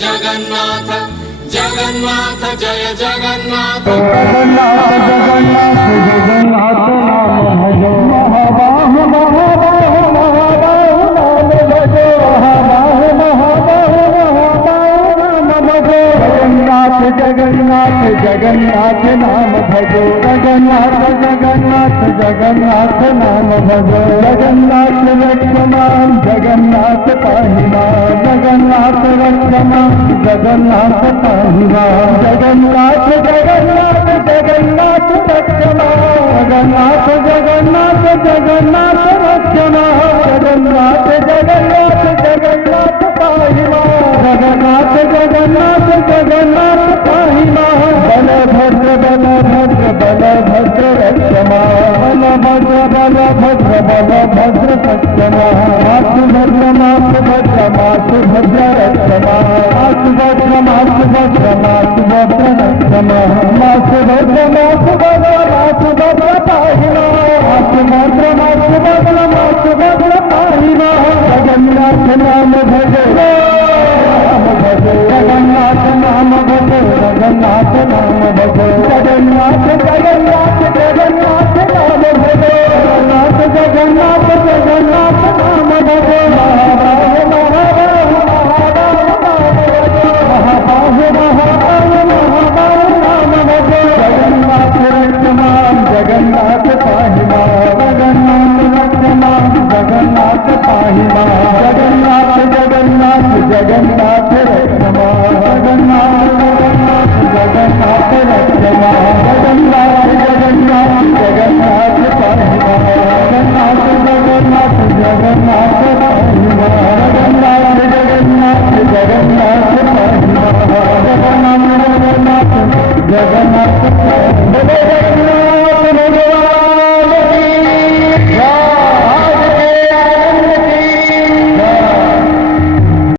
जगन्नाथ जगन्नाथ जय जगन्नाथ जगन्नाथ जगन्नाथ जगन्नाथ नाम भजो महाबाहु महाबाहु महाबाहु नाम भजो महाबाहु महाबाहु महाबाहु नाम भजो जगन्नाथ जगन्नाथ जगन्नाथ नाम भजो जगन्नाथ जगन्नाथ जगन्नाथ नाम भजो जगन्नाथ रक्षमां जगन्नाथ पाहिमा जगन्नाथ रक्षमां जगन्नाथ पाहिमा जगन्नाथ जगन्नाथ जगन्नाथ रक्षमा जगन्नाथ जगन्नाथ जगन्नाथ रक्षमा जगन्नाथ जगन्नाथ जगन्नाथ पाहिमा जगन्नाथ जगन्नाथ जगन्नाथ पाहिमा बलभद्र बलभद्र बलभद्र रक्षमा बलभद्र बलभद्र सक्षमा मातुभद्र मातुभद्र मातुभद्र रक्षमा मातुभद्र मातुभद्र मातुभद्र रक्षमा मातुभद्र मातुभद्र मातुभद्र पाहिमा मातुभद्र मातुभद्र मातुभद्र पाहिमा जगन्नाथ नाम भजो जगन्नाथ नाम भजो जगन्नाथ नाम भजो जगन्नाथ जगन्नाथ जगन्नाथ नाम भजो जगन्नाथ जगन्नाथ जगन्नाथ नाम भजो महाबाहु महाबाहु महाबाहु महाबाहु महाबाहु नाम भजो जगन्नाथ रक्षमां जगन्नाथ पाहिमा जगन्नाथ रक्षमां जगन्नाथ पाहिमा जगन्नाथ जगन्नाथ जगन्नाथ